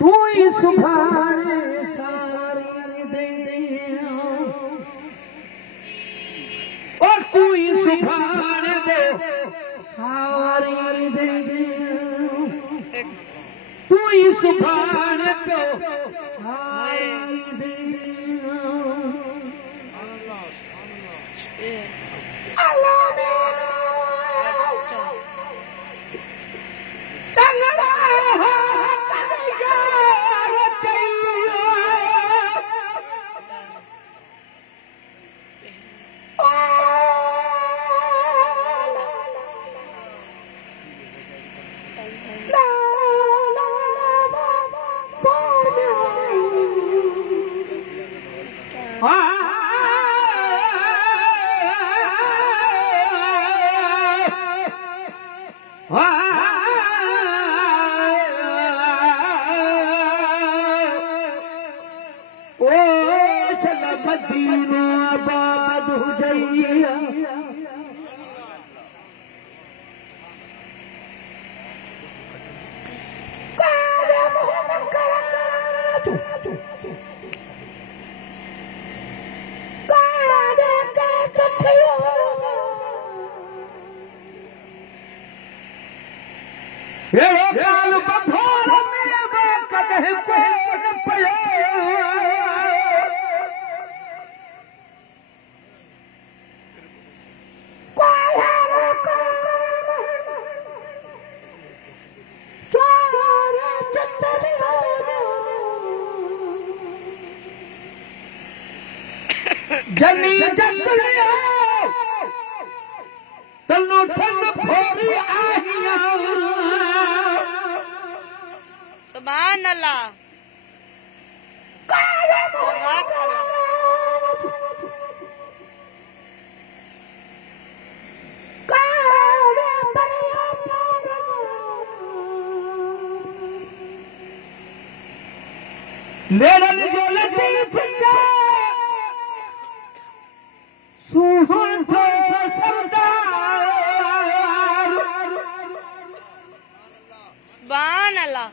तू ही सुभाणे सारी दे ओ तू ही सुभाणे दे सारी दे तू ही सुभाणे पे सारी दे मदीनाबाद हुजैया काल बभोर में कदह कोन पयो जनी जतलियो तनु ठन फोरी आहिया सुभान अल्लाह लेरन जो लतीफ सुहान थो सरदार सुभान अल्लाह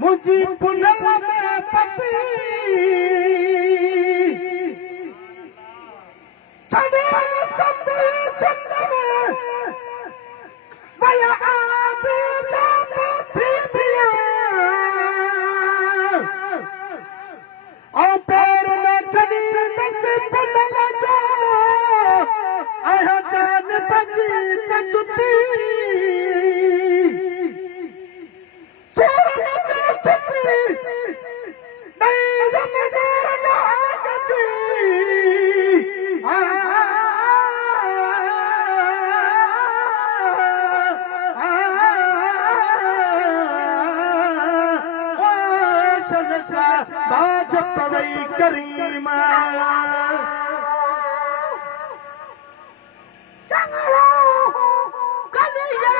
मुझी पुनल में पति चढ़े सती सिंदर वया आदि जाती थी बिया और पैर में चढ़ी दस पुनल जो आया जान बजी कचुती करीमा चंगड़ो कलिया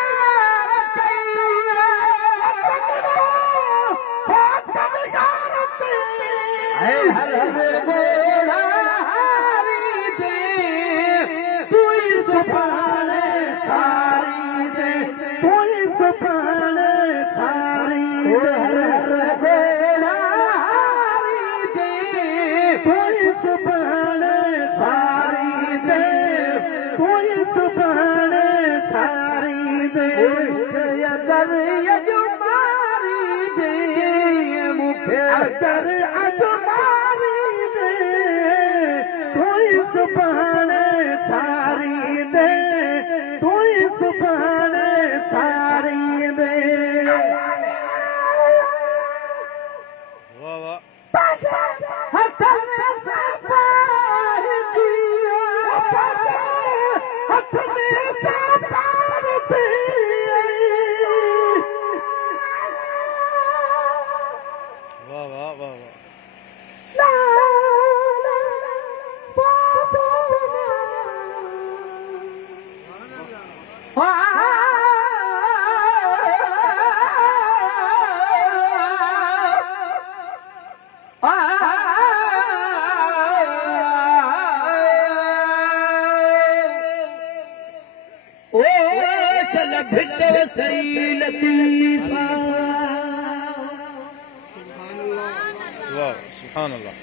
सुभान अल्लाह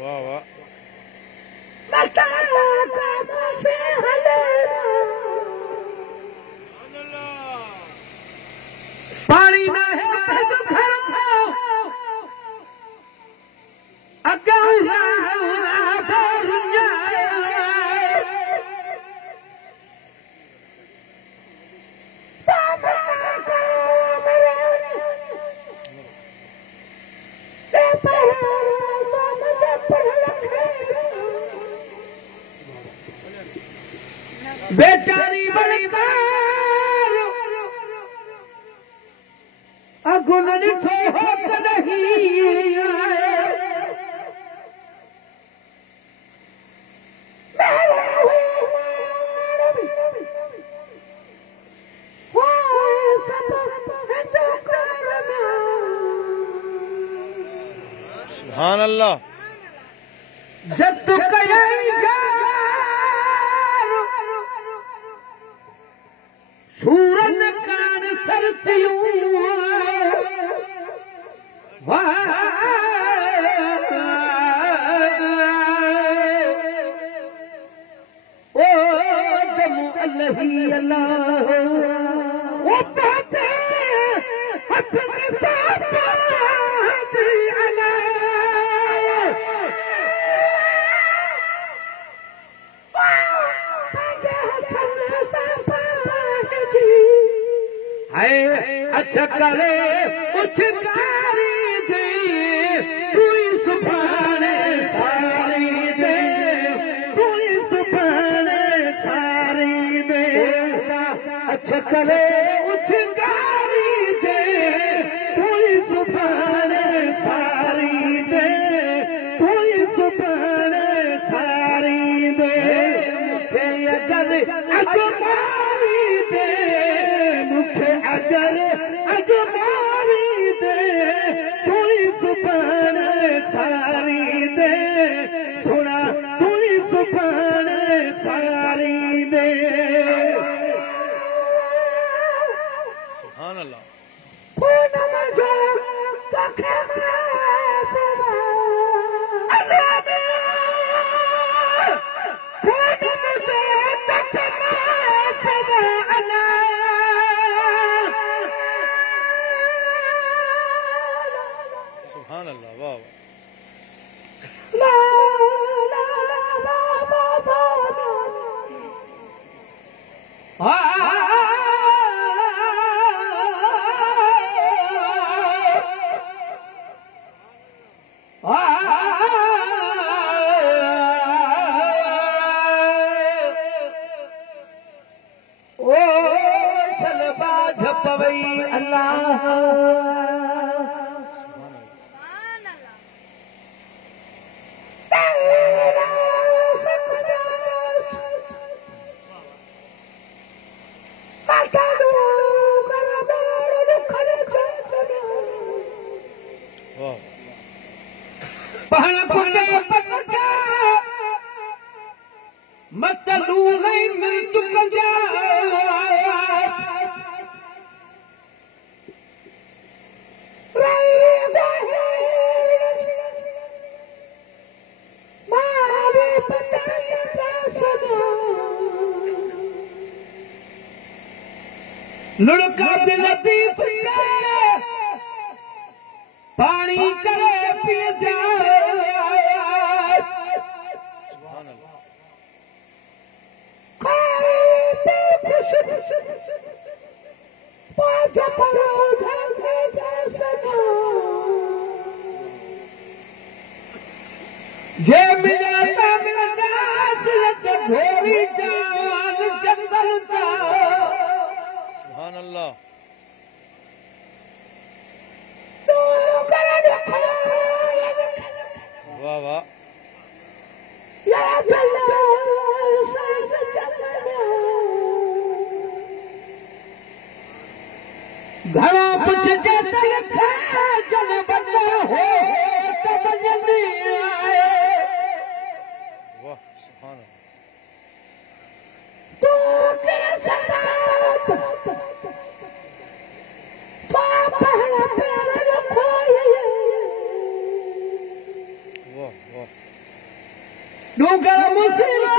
वाह वाह पानी ना है बेचारी बड़ी अगुन ॾिठो हो कॾहिं सुभान अल्लाह जब तू सूरन कान सरतियूं ओ दम अल्लाही अल्लाह ओ पाते हथ में साबाजी अल्लाह अच्छा करे उछकारी दे तुई सुभाणे सारी दे तुई सुभाणे सारी दे अच्छा करे उछकारी दे तुई सुभाणे सारी दे तुई सुभाणे सारी दे मुखे अगर अगमारी दे मुखे अगर अगमारी दे तुई सुभाणे सारी दे सुना तुई सुभाणे सारी दे सुभान अल्लाह खून मुझो तोखे अल्लाह खून मुझो तोखे सुभान अल्लाह वाह ओ चल बाझ पवई अल्लाह मतलू नहीं मिल चुका लुढ़का दिल लतीफ पानी करे पिए जा सुभान अल्लाह ये मिलता मिलता घोरी जान जंगल का सुभान अल्लाह वाह वाह घणो कुछ जैसे लिखा जन बना हो तब जल्दी आए वाह सुभान अल्लाह तू के सदात पाप है पैर खोए वाह वाह डूंगर मुसिरा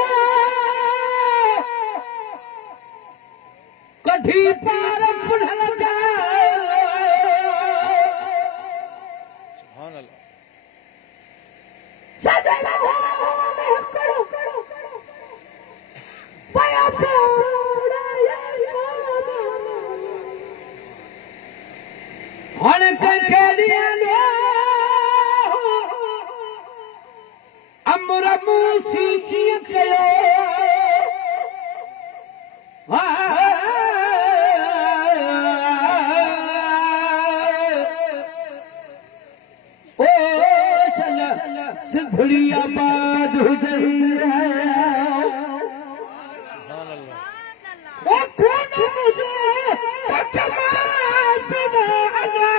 कठी पार पुढ़ल जा सुभान अल्लाह सदा में करो पाया फोड़ा या सोना हन खेड़िया लो अमर मूसी की कयो सिंधड़ी आबाद हुजैर सुभान अल्लाह ओ कौन मुझे तकमात में आया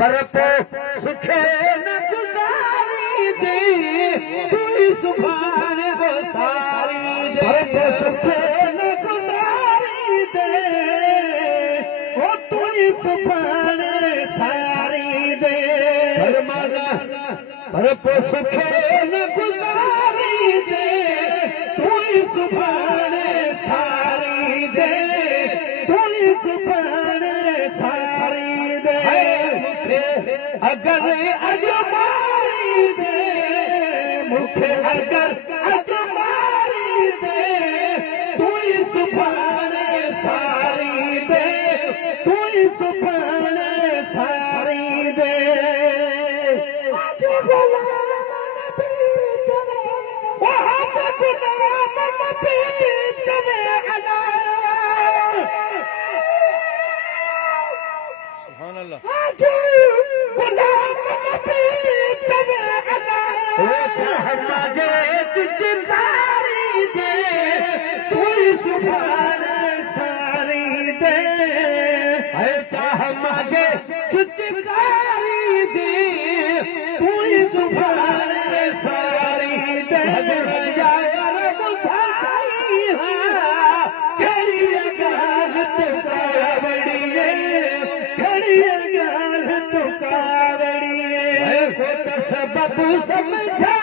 पर सुखे न गुजारी दे तू सुभान वो सारी दे सुखे न गुजारी दे ओ तू सुभान सारी दे पर सुखे न गुजारी दे तू सुभान सारी दे तू सुभान सारी दे अगर अजमारी दे मुखे अगर अजमारी दे तू सुभान सारी दे तू सुभान सारी दे आज गुलाम बीच में आज गुलाम बीच में अला सुभान अल्लाह आज गुलाम बीच में अला हमारे चिंतारी दे तू सुभान सारी दे चाह मागे चिंतारी दे तू सुभान सारी दे यार बुधाई कड़ी गाल तो कावड़िए कड़ी गाल तो कावड़िए सबब समझा